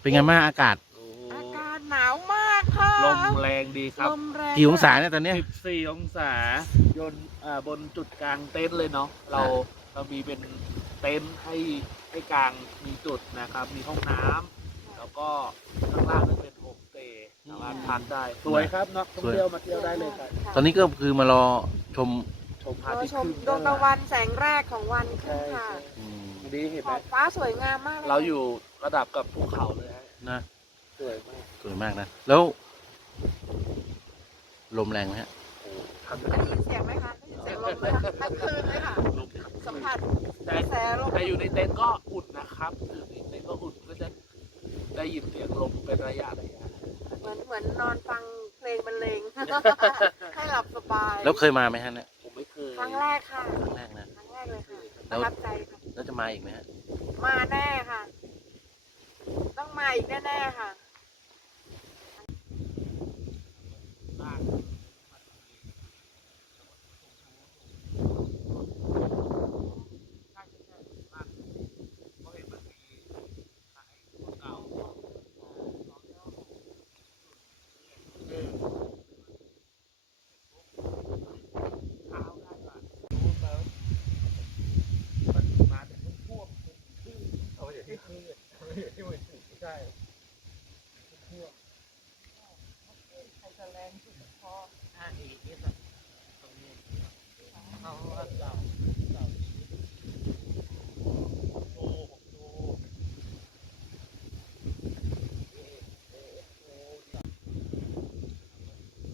เป็นไงบ้างอากาศโอ้อากาศหนาวมากค่ะลมแรงดีครับลมแรงกี่องศาเนี่ยตอนเนี้ย 14องศาโยนอ่าบนจุดกลางเต็นท์เลยเนาะเราอ่เรามีเป็นเต็นท์ให้ให้กลางมีจุดนะครับ มีห้องน้ำแล้วก็ข้างล่างนั่นเป็นโฮมสเตย์สามารถพักได้สวยครับนักท่องเที่ยวมาเที่ยวได้เลยครับค่ะตอนนี้ก็คือมารอชมชมพระเราอาทิตย์ชมขึ้นดวงตะวันแสงแรกของวันขึ้ใช่นค่ะใช่อืมอันนี้เห็นขไหมอบฟ้าสวยงามมากเลยเราอยู่ ระดับกับภูเขาเลยฮะนะสวยมากสวยมากนะ แล้ว ลมแรงไหมฮะโอ้ทำได้ยินเสียงไหมคะได้ยินเสียงลมไหมคะทั้งคืนเลยค่ะ ลมสัมผัสแต่กระแสลมแต่อยู่ในเต็นท์ก็อุ่นนะครับอยู่ในเต็นท์ก็อุ่นก็จะได้ยินเสียงลมเป็นระยะระยะเหมือนเหมือนนอนฟังเพลงบรรเลง ให้หลับสบายแล้วเคยมาไหมฮะเนี่ยผมไม่เคยครั้งแรกค่ะครั้งแรกนะ ครั้งแรกเลยค่ะแล้ประวทับใจค่ะแล้วจะมาอีกไหมฮะมาแน่ค่ะ ต้องมาอีกแน่ๆค่ะ บ้านใช่ใช่ใช่บ้านเขาเห็นมันมีขายของเก่าเออเท้าได้ป่ะรู้ไหมมันมาเป็นพวกๆเอาอย่างที่คือเอาอย่างที่มันใช่ ใครจะแรงสุดพอ อ่าอีกนิดหน่อยตรงนี้ เขาว่าเก่าเก่าโอ้โห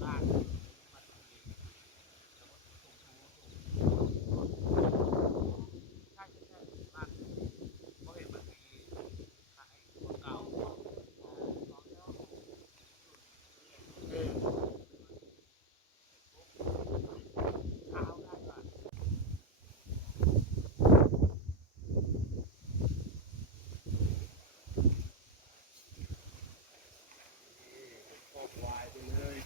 บ้านใช่ใช่ใช่บ้านเขาเห็นมันมีขายของเก่าเออ เท้าได้ป่ะโคตรวายไปเลย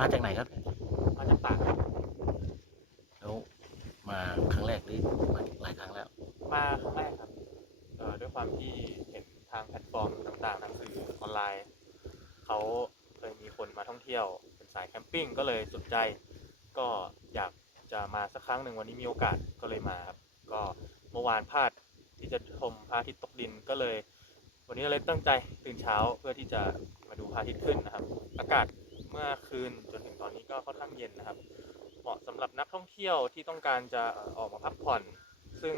มาจากไหนครับ มาจากตากครับแล้วมาครั้งแรกหรือมาหลายครั้งแล้ว มาครั้งแรกครับเอ่อด้วยความที่เห็นทางแพลตฟอร์มต่างๆทางสื่อออนไลน์เขาเคยมีคนมาท่องเที่ยว เป็นสายแคมปิ้งก็เลยสนใจ ก็อยากจะมาสักครั้งหนึ่งวันนี้มีโอกาสก็เลยมาครับก็เมื่อวานพลาดที่จะชมพระอาทิตย์ตกดินก็เลย วันนี้เลยตั้งใจตื่นเช้าเพื่อที่จะมาดูพระอาทิตย์ขึ้นนะครับ อากาศ เมื่อคืนจนถึงตอนนี้ก็ค่อนข้างเย็นนะครับ เหมาะสำหรับนักท่องเที่ยวที่ต้องการจะออกมาพักผ่อน ซึ่ง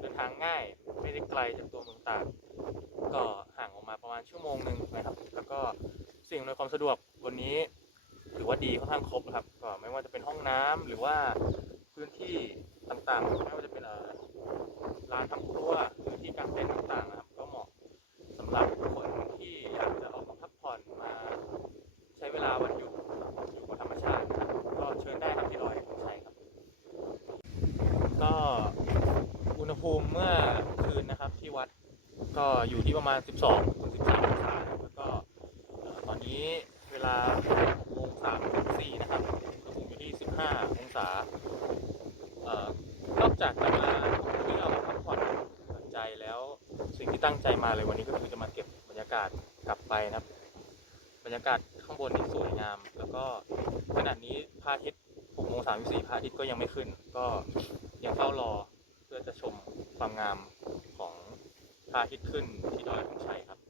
เดินทางง่ายไม่ได้ไกลจากตัวเมืองตากก็ห่างออกมาประมาณชั่วโมงหนึ่งนะครับ แล้วก็สิ่งอำนวยความสะดวกวันนี้ถือว่าดีค่อนข้างครบครับก็ไม่ว่าจะเป็นห้องน้ำหรือว่าพื้นที่ต่างๆ ไม่ว่าจะเป็นเอ่อลานทำครัวหรือที่กางเต็นท์ต่างๆนะครับ ก็เหมาะสำหรับคนที่อยากจะออกมาพักผ่อนมาใช้เวลาวันหยุดอยู่กับธรรมชาตินะครับก็เชิญได้ครับที่ดอยของชัยครับ ก็อุณหภูมิเมื่อคืนนะครับที่วัด ก็อยู่ที่ประมาณ 12ถึง14องศาแล้วก็ตอนนี้เวลา6โมง34นะครับอุณหภูมิอยู่ที่ 15 องศาเอ่อนอกจากจะมาเที่ยวพักผ่อนหย่อนใจแล้วสิ่งที่ตั้งใจมาเลยวันนี้ก็คือจะมาเก็บบรรยากาศกลับไปนะครับ บรรยากาศข้างบนนี่สวยงาม แล้วก็ขณะนี้พระอาทิตย์6โมง34พระอาทิตย์ก็ยังไม่ขึ้น ก็ยังเฝ้ารอเพื่อจะชมความงามของ พระอาทิตย์ขึ้นที่ดอยธงชัยครับ